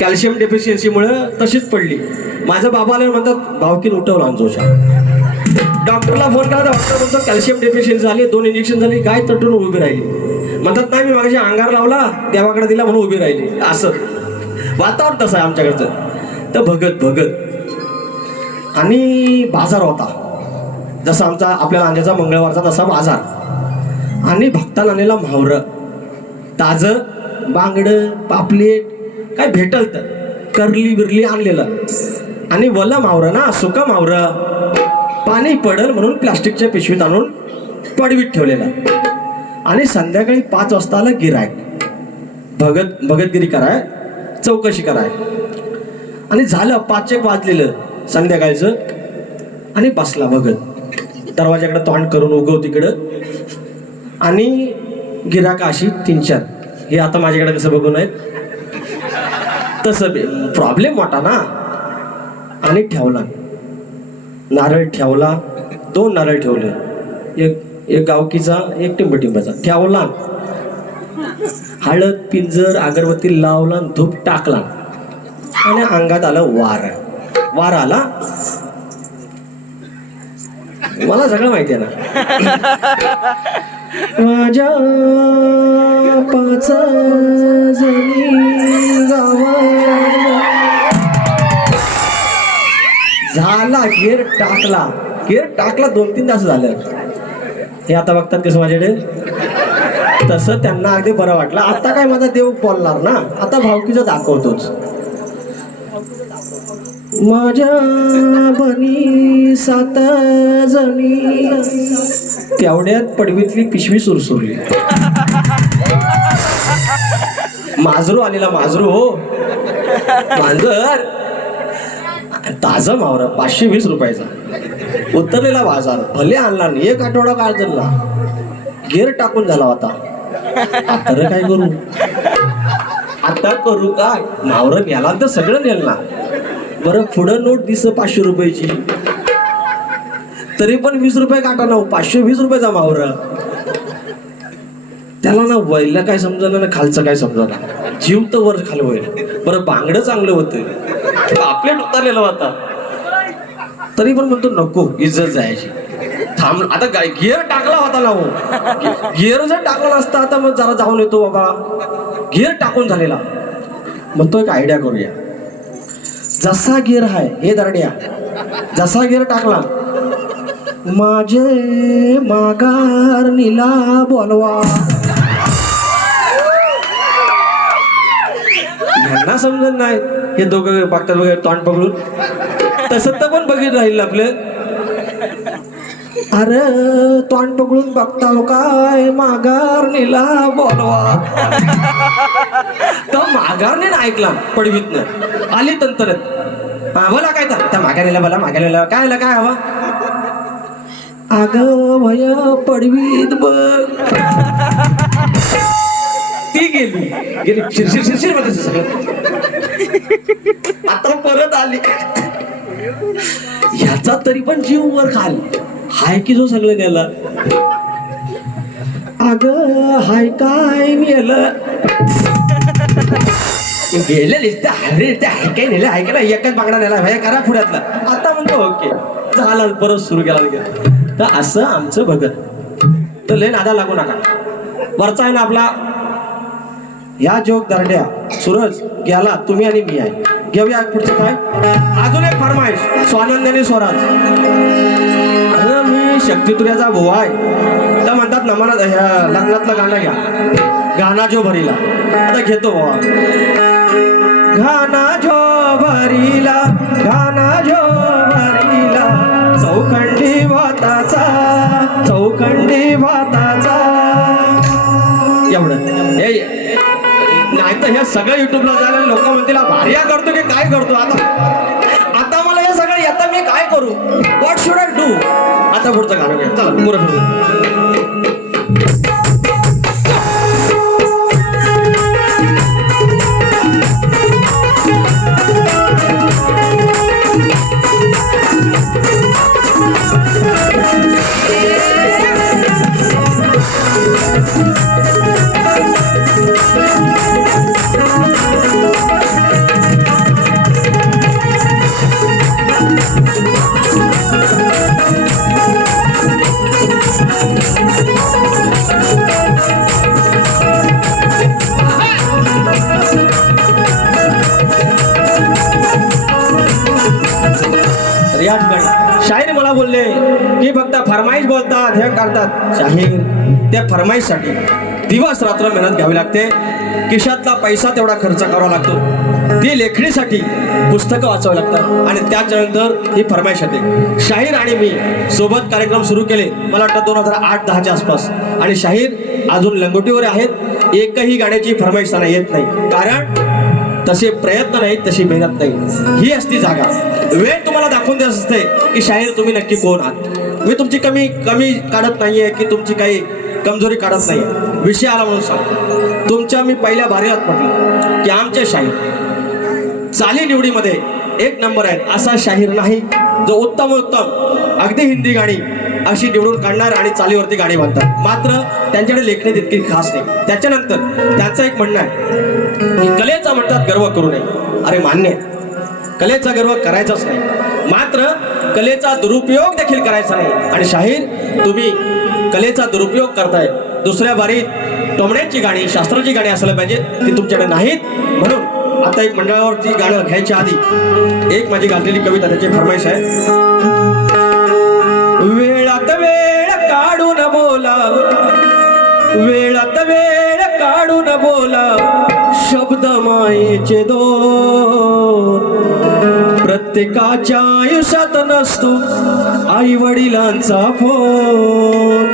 Calcium डेफिशियन्सीमुळे तशीच पडली. माझ्या बाबाला म्हणतात भावकीन उठवला आमचोशा. डॉक्टरला फोन करा, डॉक्टर बोलतो कॅल्शियम डेफिशियन्सी झाली, 2 इंजेक्शन झाली, गाय तटून उभी राहिली. म्हणतात नाही मी मागाशी अंगार लावला देवाकडे दिला म्हणून उभी राहिली. असं वातावरण तसं आहे आमच्याकडचं. तर भगत आणि बाजार होता जसा आमचा आपल्या लांजाचा मंगळवारचा तसा बाजार. आणि भक्ताला आणलेला म्हावरं ताजं बांगडं पापलेट काय भेटल तर करली बिरली आणलेलं. आणि वलं मावरं ना सुकं मावरं पाणी पडल म्हणून प्लास्टिकच्या पिशवीत आणून पडवीत ठेवलेलं. आणि संध्याकाळी 5 वाजता आला गिरायक. भगतगिरी कराय चौकशी कराय. आणि झालं 5 वाजलेलं संध्याकाळचं. आणि बसला भगत दरवाजाकडे तोंड करून उगव तिकडं. आणि गिराका अशी 3-4 हे आता माझ्याकडे कसं बघून आहेत तसं प्रॉब्लेम मोठा ना. आणि ठेवला नारळ ठेवला, 2 नारळ ठेवले, एक गावकीचा एक टिंबटिंबाचा ठेवला. हळद पिंजर अगरबत्ती लावला, धूप टाकला. आणि अंगात आलं वार आला. मला सगळं माहिती आहे ना. माझ्या 5 जणी झाला गेअर टाकला 2-3 तास झालं. हे आता बघतात कसं माझ्याकडे. तसं त्यांना अगदी बरं वाटलं. आता काय माझा देव बोलणार ना, आता भावकीचं दाखवतोच. माझ्या बनी 7 जणी तेवढ्यात पडवीतली पिशवी सुरसुरली. मांजरू आलेला मांजरू हो मांजर ताजा मावरा 520 रुपयाचा उतरलेला बाजार. भले आणला नाही, 1 आठवडा काळ चालला. गेअर टाकून झाला होता. आता काय करू, आता करू काय. मावरं नेला तर सगळं नेल ना. बरं पुढं नोट दिस 500 रुपयाची, तरी पण 20 रुपये काटा ना. 520 रुपयाचा मावरं. त्याला ना वयला काय समजा ना खालचं काय समजा ना. जीव तर वर खाली होईल. बरं बांगडं चांगलं होतं, पापलेट उतरलेलं होता, तरी पण म्हणतो नको इज्जत जायची. थांब आता गिअर टाकला होता ना. हो गिअर जर टाकला नसता आता मग जरा जाऊन येतो बाबा. गिअर टाकून झालेला. म्हणतो एक आयडिया करूया. जसा गिअर आहे हे दरड्या जसा गिअर टाकला, माझे माघार नीला बोलवा. ह्यांना समजत नाही. हे दोघं बघतात वगैरे तोंड पकडून. तसं तर पण बघित राहील आपलं. अरे तोंड पकडून बघता काय माघार नीला बोलवा. तर माघारने ऐकला पडवीतनं आली तंतरत. बोला काय तर माघारीला बोला माघारीला काय काय हवा. अगं भय पडवीत बघ. ती गेली शिरशिर मध्ये सगळं. आता परत आली. ह्याचा तरी पण जीव वर खाल हाय की जो सगळं नेला. अगं हाय काय नेलं गेलेली अरे ते हाय काय नेलं हाय का ना. एकच बांगडा नेला भाई करा पुढ्यातला. आता म्हणतो ओके झालं परत सुरू केला. तर असं आमचं भगत. तर लय नादा लागू नका. वरचा आहे ना आपला या जोग दरड्या सूरज गेला, तुम्ही आणि मी आहे. घेऊया पुढचं काय. अजून एक फरमाईश स्वानंदानी स्वराज. अरे मी शक्तितुर्याचा भाऊ आहे. तर म्हणतात नमना लग्नातलं गाणं घ्या. गाणा जो भरीला आता घेतो भावा. गाणा जो भरीला गाणा जो भरीला चौखंडी भाताचा एवढं. नाही तर हे सगळं युट्यूबला जायला लोक म्हणतील भार्या करतो की काय करतो. आता मला हे सगळं येतं मी काय करू. What should I do. आता पुढचं गाणं घ्या चला पुढे पुढे. ठिकाणी शाहीर मला बोलले की फक्त फरमाईश बोलतात हे करतात. शाहीर त्या फरमाईशसाठी दिवस रात्र मेहनत घ्यावी लागते, खिशातला पैसा तेवढा खर्च करावा लागतो, ती लेखणीसाठी पुस्तकं वाचावी लागतात आणि त्याच्यानंतर ही फरमाईश येते. शाहीर आणि मी सोबत कार्यक्रम सुरू केले मला वाटतं 2008-10च्या आसपास, आणि शाहीर अजून लंगोटीवर आहेत. एकही गाण्याची फरमाईश त्यांना येत नाही, कारण तसे प्रयत्न नाहीत, तशी मेहनत नाही. ही असती जागा. वेळ तुम्हाला दाखवून देत असते की शाहीर तुम्ही नक्की कोण आहात. मी तुमची कमी काढत नाहीये की तुमची काही कमजोरी काढत नाही. विषय आला म्हणून सांग, तुमच्या मी पहिल्या बारीलाच म्हटलं की आमचे शाहीर चाली निवडीमध्ये 1 नंबर आहेत. असा शाहीर नाही जो उत्तम अगदी हिंदी गाणी अशी निवडून काढणार आणि चालीवरती गाणी म्हणतात, मात्र त्यांच्याकडे लेखणी तितकी खास नाही. त्याच्यानंतर त्यांचं एक म्हणणं आहे की कलेचा म्हणतात गर्व करू नये. अरे मान्य, कलेचा गर्व करायचाच नाही, मात्र कलेचा दुरुपयोग देखील करायचा नाही. आणि शाहीर तुम्ही कलेचा दुरुपयोग करताय. दुसऱ्या बारीत टोमण्याची गाणी, शास्त्राची गाणी असायला पाहिजे, ती तुमच्याकडे नाहीत. म्हणून आता एक मंडळावरती गाणं घ्यायच्या आधी एक माझी गाजलेली कविता त्याची फरमाईश आहे. वेळात वेळ काढून बोला, वेळात वेळ काढून बोला, शब्द मायेचे दोन. प्रत्येकाच्या आयुष्यात नसतो आई वडिलांचा फोन,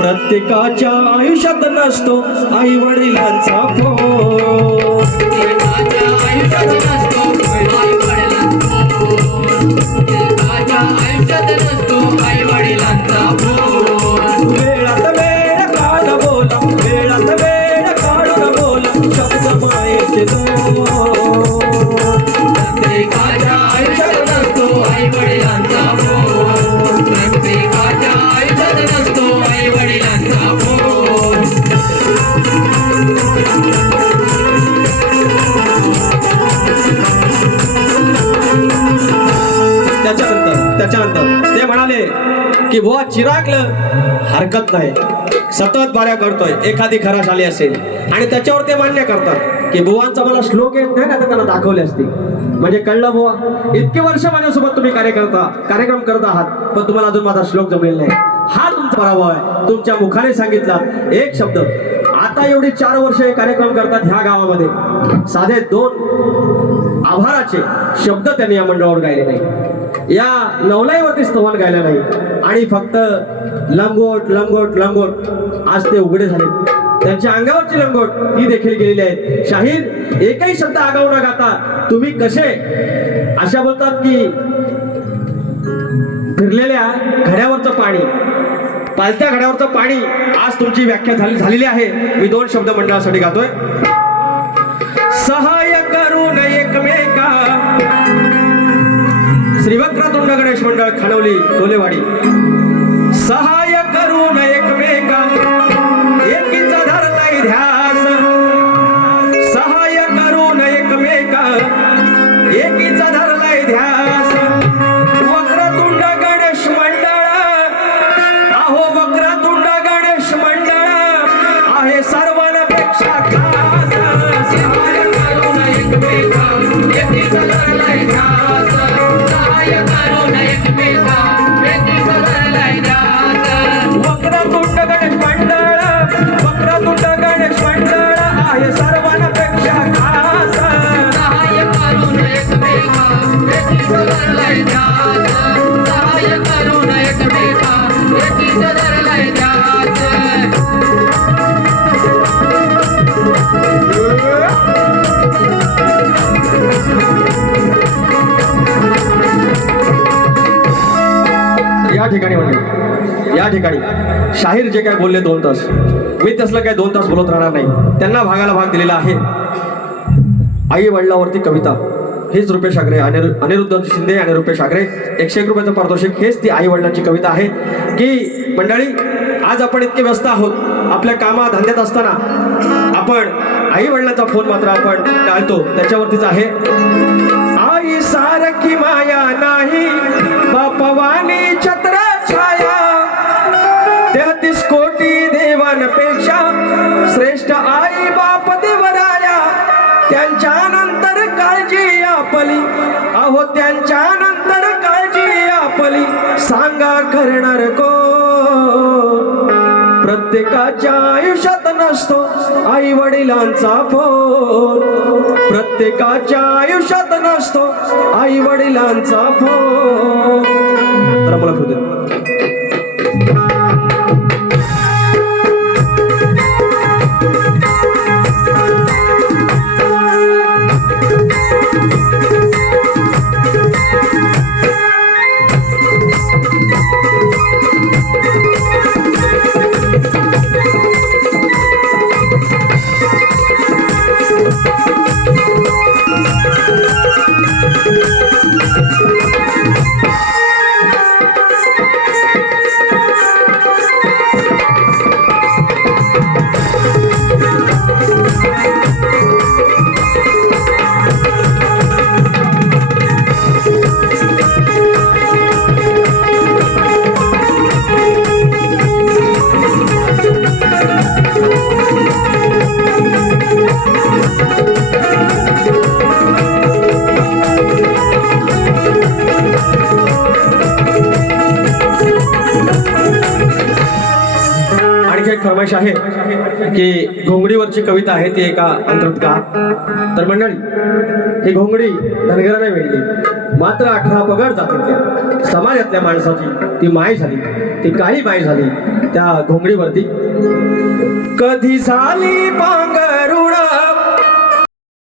प्रत्येकाच्या आयुष्यात नसतो आई वडिलांचा फोन, प्रत्येकाच्या आयुष्यात नसतो आई वडिलांचा फोन, प्रत्येकाच्या आयुष्यात नसतो आई वडिलांचा फोन. वेळात वेळ काढ बोला, वेळात वेळ काढून बोला, शब्द मायेचे दोन. प्रत्येकाच्या आयुष्यात नसतो आई वडिलांचा फोन, प्रत्येकाच्या आयुष्यात नसतो आई वडिलांचा फोन. त्याच्यानंतर ते म्हणाले की बुवा चिरागलं हरकत नाही, सतत बाऱ्या करतोय, एखादी खराश आली असेल आणि त्याच्यावर ते मान्य करतात की बुवांचा मला श्लोक येत नाही ना, तर त्यांना दाखवले असते. म्हणजे कळलं बुवा, इतके वर्ष माझ्यासोबत तुम्ही कार्यक्रम करत आहात, पण तुम्हाला अजून माझा श्लोक जमलेला नाही. हा तुमचा पराभव आहे. तुमच्या मुखाने सांगितला एक शब्द, आता एवढी 4 वर्ष हे कार्यक्रम करतात ह्या गावामध्ये, साधे 2 आभाराचे शब्द त्यांनी या मंडळावर गायले नाही, या नवलाईवरती स्तवन गायला नाही, आणि फक्त लंगोट लंगोट लंगोट आज ते उघडे झाले. त्यांच्या अंगावरची लंगोट ती देखील गेलेली आहेत. शाहीर एकही शब्द आगाऊ न गाता तुम्ही कसे अशा बोलतात की फिरलेल्या घड्यावरचं पाणी, पालत्या घड्यावरचं पाणी. आज तुमची व्याख्या झालेली आहे. मी 2 शब्द मंडळासाठी गातोय. सहाय्य करून एकमेका, श्री वक्रतुंड गणेश मंडळ खानवली कोलेवाडी. सहाय्य करून एकमेका, एकीचा धरलाय ध्यास. सहाय्य करून एकमेका, एकीचा धरलाय ध्यास. वक्रतुंड गणेश मंडळ, अहो वक्रतुंड गणेश मंडळ आहे सर्वांपेक्षा खास. सहाय्य करून एकमेका, एकीचा धरलाय ध्यास. सहाय्य करून एकमेका, एकीचा धरलाय ध्यास. वक्रतुंड गणेश मंडळ, वक्रतुंड गणेश मंडळ आहे सर्वांपेक्षा खास. सहाय्य करून एकमेका, एकीचा धरलाय ध्यास. सहाय्य करून एकमेका, एकीचा धरलाय ध्यास. या ठिकाणी शाहीर जे काय बोलले 2 तास, मी तसलं काय 2 तास बोलत राहणार नाही. त्यांना भागाला भाग दिलेला आहे. आई वडिलावरती कविता, हेच रुपेश आगरे, अनिरुद्ध शिंदे आणि रुपेश आगरे, 101 रुपयाचं पारितोषिक. हेच ती आई वडिलांची कविता आहे की मंडळी आज आपण इतके व्यस्त आहोत, आपल्या कामाधंद्यात असताना आपण आई वडिलांचा फोन मात्र आपण टाळतो. त्याच्यावरतीच आहे. आई सारखी माया नाही, बापवानी छत्र छाया. 33 कोटी देवांपेक्षा श्रेष्ठ आई बाप देवराया. त्यांच्या नंतर काळजी आपली, अहो त्यांच्या नंतर काळजी आई वडिलांचा फोन प्रत्येकाच्या आयुष्यात नसतो आई वडिलांचा फोन. तर मला होते फरमाइश आहे की घोंगडीवरची कविता आहे ती एका अंतर्गत गा. तर मंडळी, ही घोंगडी धनगराने वेढली मात्र 18 पगड जातीतल्या समाजातल्या माणसाची ती माय झाली, ती काळी माय झाली त्या घोंगडीवरती. कधी झाली पांग